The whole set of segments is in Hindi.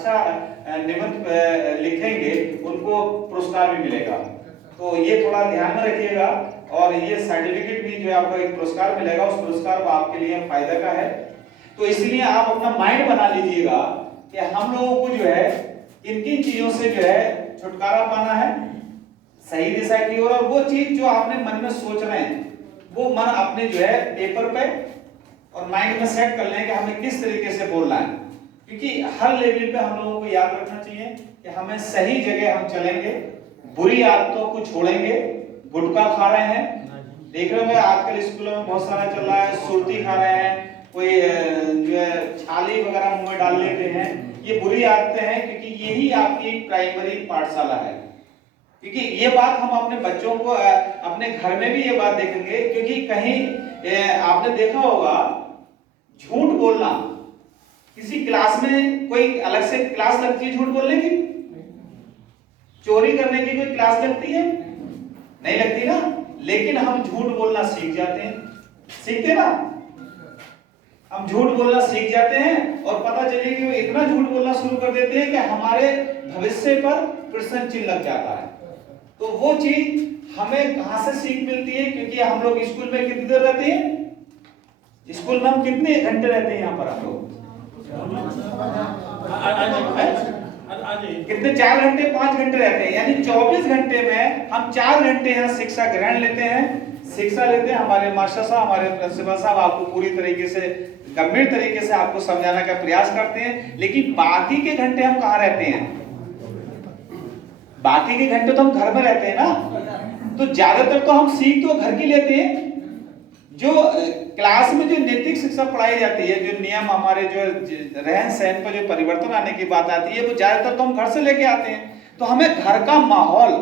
अच्छा निबंध लिखेंगे उनको पुरस्कार भी मिलेगा। तो ये थोड़ा ध्यान में रखिएगा। और ये सर्टिफिकेट भी जो है आपको एक पुरस्कार मिलेगा, उस पुरस्कार को आपके लिए फायदा का है। तो इसलिए आप अपना माइंड बना लीजिएगा कि हम लोगों को जो है किन किन चीजों से जो है छुटकारा पाना है सही दिशा की ओर। और वो चीज जो आपने मन में सोच रहे हैं वो मन अपने जो है पेपर पे और माइंड में सेट कर लें कि हमें किस तरीके से बोलना है। क्योंकि हर लेवल पे हम लोगों को याद रखना चाहिए कि हमें सही जगह हम चलेंगे, बुरी आदतों को छोड़ेंगे। गुटखा खा रहे हैं, देख रहे होंगे आजकल स्कूलों में बहुत सारा चल रहा है, सुरती खा रहे हैं, कोई जो है छाली वगैरह मुंह में डाल लेते हैं। ये बुरी आदतें हैं, क्योंकि यही आपकी प्राइमरी पाठशाला है। क्योंकि ये बात हम अपने बच्चों को अपने घर में भी ये बात देखेंगे। क्योंकि कहीं आपने देखा होगा झूठ बोलना, किसी क्लास में कोई अलग से क्लास लगती है झूठ बोलने की? चोरी करने की कोई क्लास लगती है? नहीं लगती ना। लेकिन हम झूठ बोलना सीख जाते हैं, सीखते ना, हम झूठ बोलना सीख जाते हैं और पता चले कि वो इतना झूठ बोलना शुरू कर देते हैं कि हमारे भविष्य पर प्रश्न चिन्ह लग जाता है। तो वो चीज हमें कहां से सीख मिलती है? क्योंकि हम लोग स्कूल में कितनी देर रहते हैं? स्कूल में हम कितने घंटे रहते हैं यहाँ पर? हम लोग कितने? 4 घंटे 5 घंटे रहते हैं। यानी 24 घंटे में हम 4 घंटे यहाँ शिक्षा ग्रहण लेते हैं, शिक्षा लेते हैं। हमारे मास्टर साहब, हमारे प्रिंसिपल साहब आपको पूरी तरीके से गंभीर तरीके से आपको समझाने का प्रयास करते हैं। लेकिन बाकी के घंटे हम कहाँ रहते हैं? बाकी के घंटे तो हम घर में रहते हैं ना। तो ज्यादातर तो हम सीख तो घर की लेते हैं। जो क्लास में जो नैतिक शिक्षा पढ़ाई जाती है, जो नियम हमारे जो रहन सहन पर जो परिवर्तन आने की बात आती है, वो ज्यादातर तो हम घर से लेके आते हैं। तो हमें घर का माहौल,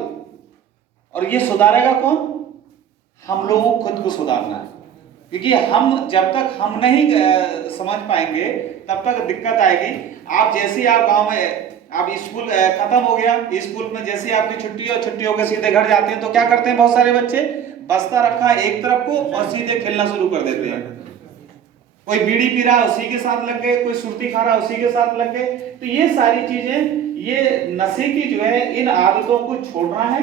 और ये सुधारेगा कौन? हम लोगों को खुद को सुधारना है। क्योंकि हम जब तक हम नहीं समझ पाएंगे तब तक दिक्कत आएगी। आप जैसे आप गांव में आप स्कूल खत्म हो गया, स्कूल में जैसे आपकी छुट्टी होकर सीधे घर जाते हैं तो क्या करते हैं बहुत सारे बच्चे? बस्ता रखा एक तरफ को और सीधे खेलना शुरू कर देते हैं। कोई बीड़ी पी रहा उसी के साथ लग गए, कोई सुर्ती खा रहा उसी के साथ लग गए। तो ये सारी चीजें, ये नशे की जो है इन आदतों को छोड़ना है।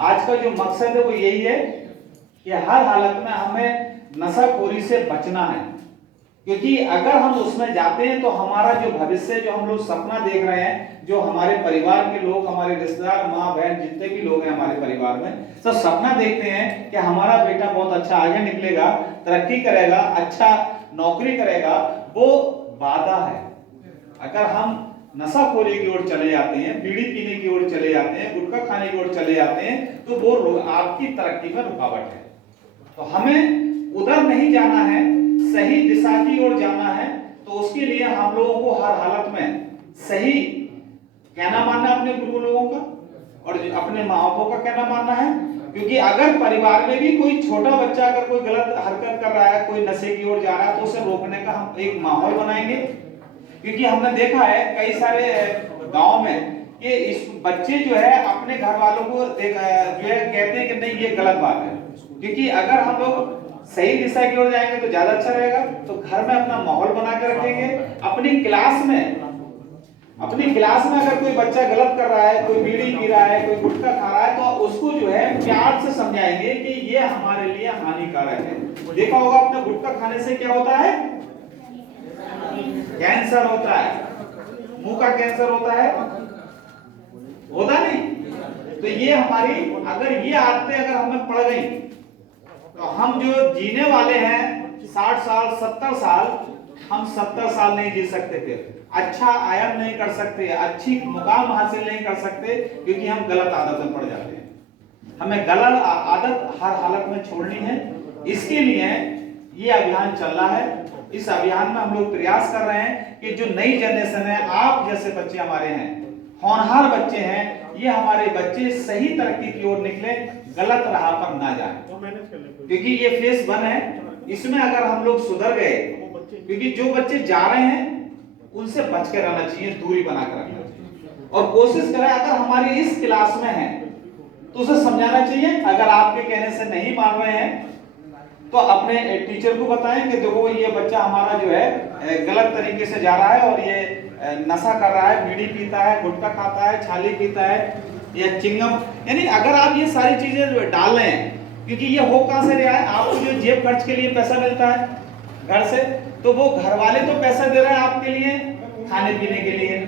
आज का जो मकसद है वो यही है कि हर हालत में हमें नशाखोरी से बचना है। क्योंकि अगर हम उसमें जाते हैं तो हमारा जो भविष्य, जो हम लोग सपना देख रहे हैं, जो हमारे परिवार के लोग, हमारे रिश्तेदार, माँ बहन जितने भी लोग हैं हमारे परिवार में, सब सपना देखते हैं कि हमारा बेटा बहुत अच्छा आगे निकलेगा, तरक्की करेगा, अच्छा नौकरी करेगा। वो वादा है। अगर हम नशाखोरी की ओर चले जाते हैं, बीड़ी पीने की ओर चले जाते हैं, गुटखा खाने की ओर चले जाते हैं, तो वो आपकी तरक्की में रुकावट है। तो हमें उधर नहीं जाना है, सही दिशा की ओर जाना है। तो उसके लिए हम लोगों को हर हालत में सही कहना मानना है अपने गुरु लोगों का, और अपने माँ बापों का कहना मानना है। क्योंकि अगर परिवार में भी कोई छोटा बच्चा अगर कोई गलत हरकत कर रहा है, कोई नशे की ओर जा रहा है, तो उसे रोकने का हम एक माहौल बनाएंगे। क्योंकि हमने देखा है कई सारे गांव में कि इस बच्चे जो है अपने घर वालों को जो है कहते हैं कि नहीं ये गलत बात है। क्योंकि अगर हम लोग सही दिशा की ओर जाएंगे तो ज्यादा अच्छा रहेगा। तो घर में अपना माहौल बना के रखेंगे। अपनी क्लास में अगर कोई बच्चा गलत कर रहा है, कोई बीड़ी पी रहा है, कोई गुटखा खा रहा है, तो उसको जो है प्यार से समझाएंगे कि ये हमारे लिए हानिकारक है। देखा होगा आपने गुटखा खाने से क्या होता है? कैंसर होता है, मुंह का कैंसर होता है, होता नहीं? तो ये हमारी अगर ये आदतें अगर हमें पड़ गई तो हम जो जीने वाले हैं 60 साल 70 साल, हम 70 साल नहीं जी सकते, फिर अच्छा आयन नहीं कर सकते, अच्छी मुकाम हासिल नहीं कर सकते, क्योंकि हम गलत आदत में पड़ जाते हैं। हमें गलत आदत हर हालत में छोड़नी है। इसके लिए ये अभियान चल रहा है। इस अभियान में हम लोग प्रयास कर रहे हैं कि जो नई जनरेशन है, आप जैसे बच्चे हमारे हैं, होनहार बच्चे हैं, ये हमारे बच्चे सही तरक्की की ओर निकले, गलत राह पर ना जाए। क्योंकि ये फेस 1 है, इसमें अगर हम लोग सुधर गए, क्योंकि जो बच्चे जा रहे हैं उनसे बच के रहना चाहिए, दूरी बनाकर रखना चाहिए। और कोशिश करें अगर हमारी इस क्लास में है तो उसे समझाना चाहिए। अगर आपके कहने से नहीं मान रहे हैं तो अपने टीचर को बताएं कि देखो ये बच्चा हमारा जो है गलत तरीके से जा रहा है और ये नशा कर रहा है, बीड़ी पीता है, गुटखा खाता है, छाली पीता है या चिंगम, यानी अगर आप ये सारी चीजें डाल रहे हैं, क्योंकि ये हो कहां से रहा है, आपको जो जेब खर्च के लिए पैसा मिलता है घर से, तो वो घर वाले तो पैसा दे रहे हैं आपके लिए खाने पीने के लिए,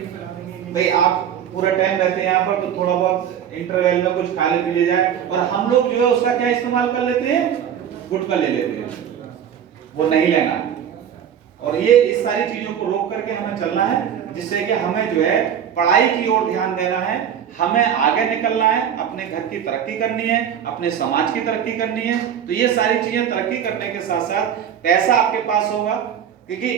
भाई आप पूरा टाइम रहते हैं यहाँ पर तो थोड़ा बहुत इंटरवल में कुछ खा ले पी ले जाए, और हम लोग जो है उसका क्या इस्तेमाल कर लेते हैं, गुटखा ले लेते हैं, वो नहीं लेना। और ये इस सारी चीजों को रोक करके हमें चलना है, जिससे कि हमें जो है पढ़ाई की ओर ध्यान देना है, हमें आगे निकलना है, अपने घर की तरक्की करनी है, अपने समाज की तरक्की करनी है। तो ये सारी चीजें तरक्की करने के साथ साथ पैसा आपके पास होगा, क्योंकि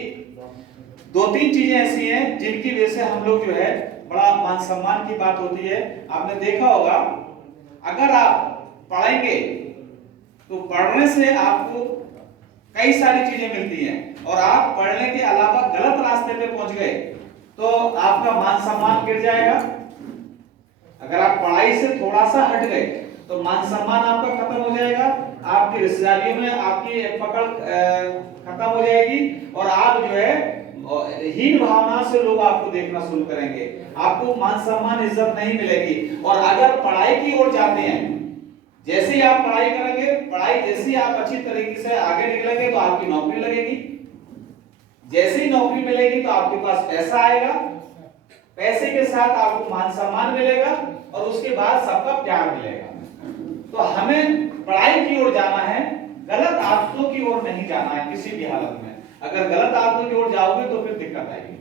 दो तीन चीजें ऐसी हैं जिनकी वजह से हम लोग जो है बड़ा मान सम्मान की बात होती है। आपने देखा होगा, अगर आप पढ़ेंगे तो पढ़ने से आपको कई सारी चीजें मिलती हैं, और आप पढ़ने के अलावा गलत रास्ते पे पहुंच गए तो आपका मान सम्मान गिर जाएगा। अगर आप पढ़ाई से थोड़ा सा हट गए तो मान सम्मान आपका खत्म हो जाएगा, आपकी रिश्तेदारियों में आपकी पकड़ खत्म हो जाएगी, और आप जो है हीन भावना से लोग आपको देखना शुरू करेंगे, आपको मान सम्मान इज्जत नहीं मिलेगी। और अगर पढ़ाई की ओर जाते हैं, जैसे ही आप पढ़ाई करेंगे, पढ़ाई जैसे ही आप अच्छी तरीके से आगे निकलेंगे तो आपकी नौकरी लगेगी, जैसे ही नौकरी मिलेगी तो आपके पास पैसा आएगा, पैसे के साथ आपको मान सम्मान मिलेगा, और उसके बाद सबका प्यार मिलेगा। तो हमें पढ़ाई की ओर जाना है, गलत आदतों की ओर नहीं जाना है किसी भी हालत में। अगर गलत आदतों की ओर जाओगे तो फिर दिक्कत आएगी।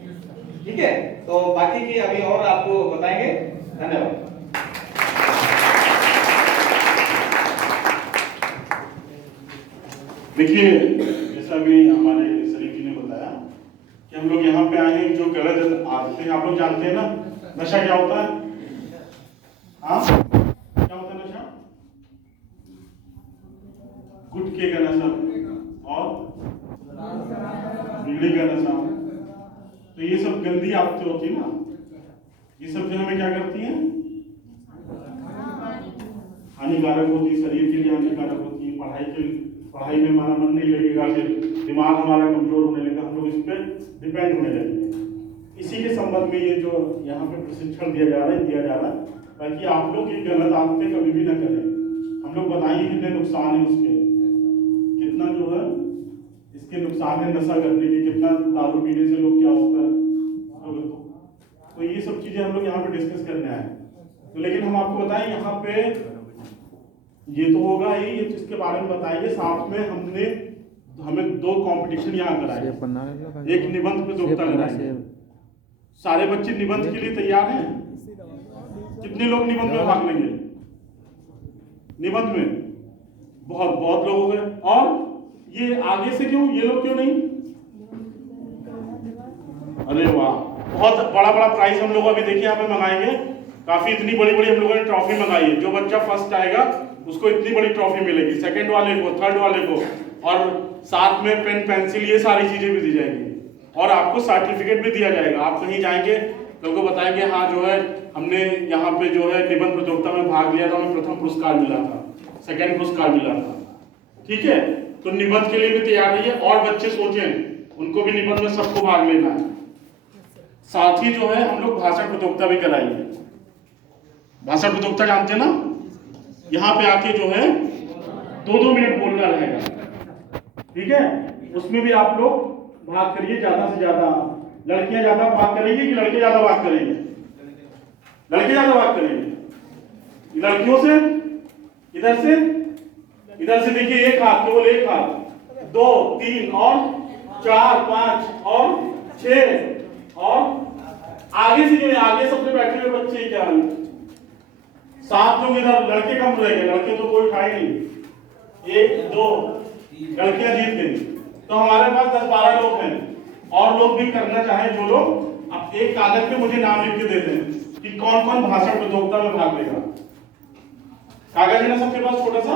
ठीक है, तो बाकी की अभी और आपको बताएंगे। धन्यवाद। देखिए, जैसा भी हमारे शरीफ जी ने बताया कि हम लोग यहाँ पे आए हैं, जो गलत आदतें आप लोग जानते हैं ना, नशा क्या होता है? हाँ, क्या होता है नशा? गुटखे का नशा और बीड़ी का नशा। तो ये सब गंदी आदतें होती है ना, ये सब जो हमें क्या करती हैं, हानिकारक होती है, शरीर के लिए हानिकारक होती है, पढ़ाई में हमारा मन नहीं लगेगा, फिर दिमाग हमारा कमजोर होने लगेगा, हम लोग इस पर डिपेंड होने लगेंगे। इसी के संबंध में ये जो यहाँ पे प्रशिक्षण दिया जा रहा है ताकि आप लोग ये गलत आदतें कभी भी ना करें। हम लोग बताएंगे कितने नुकसान है उसके, कितना जो है इसके नुकसान है नशा करने के, कितना दारू पीने से लोग क्या होता है। तो ये सब चीजें हम लोग यहाँ पे डिस्कस करने आए। तो लेकिन हम आपको बताएं यहाँ पे ये तो होगा ही, ये इसके बारे में बताइए। साथ में हमें 2 कंपटीशन यहाँ कराए, एक निबंध प्रतियोगिता कराई। सारे बच्चे निबंध के लिए तैयार हैं? कितने लोग निबंध में भाग लेंगे? निबंध में बहुत लोग हो गए। और ये आगे से क्यों, ये लोग क्यों नहीं? अरे वाह, बहुत बड़ा प्राइज हम लोग अभी देखिए यहाँ पे मंगाएंगे। काफी इतनी बड़ी हम लोगों ने ट्रॉफी मंगाई है। जो बच्चा फर्स्ट आएगा उसको इतनी बड़ी ट्रॉफी मिलेगी, सेकंड वाले को, थर्ड वाले को, और साथ में पेन पेंसिल ये सारी चीजें भी दी जाएंगी, और आपको सर्टिफिकेट भी दिया जाएगा। आप कहीं जाएंगे तो उनको बताएंगे हाँ जो है हमने यहाँ पे जो है निबंध प्रतियोगिता में भाग लिया था, हमें प्रथम पुरस्कार मिला था, सेकंड पुरस्कार मिला था। ठीक है, तो निबंध के लिए भी तैयार रहिए। और बच्चे सोचें उनको भी निबंध में सबको भाग लेना है। साथ ही जो है हम लोग भाषण प्रतियोगिता भी कराएंगे। भाषण प्रतियोगिता जानते हैं ना, यहाँ पे आके जो है 2-2 मिनट बोलना रहेगा। ठीक है, उसमें भी आप लोग भाग करिए ज्यादा से ज्यादा। लड़कियां ज्यादा भाग करेंगी कि लड़के ज्यादा भाग करेंगे? लड़के ज्यादा भाग करेंगे। लड़कियों से इधर से देखिए, एक हाथ, केवल एक हाथ, 2, 3 और 4, 5 और 6, और आगे से जो आगे सबसे बैठे हुए बच्चे क्या है, 7 लोग इधर। लड़के कम रह गए, लड़के तो कोई उठाए नहीं। 1, 2 लड़कियां जीत गई। तो हमारे पास 10-12 लोग हैं। और लोग भी करना चाहे जो लोग, अब एक कागज पे मुझे नाम लिख के दे दें कि कौन कौन भाषण प्रतियोगिता में भाग लेगा। कागज है ना सबके पास, छोटा सा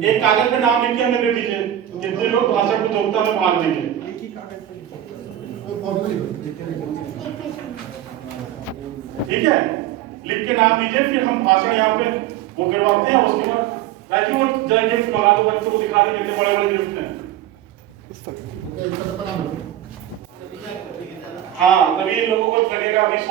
एक कागज पे नाम लिख के हमें दे दीजिए कितने लोग भाषण प्रतियोगिता में भाग लेंगे। ठीक है, लिख के नाम दीजिए, फिर हम भाषण यहाँ पे वो करवाते हैं। उसके बाद राजू वो जरा गिफ्ट मंगा दो, बच्चों को दिखा दे कितने बड़े गिफ्ट हैं। हाँ तभी इन लोगों को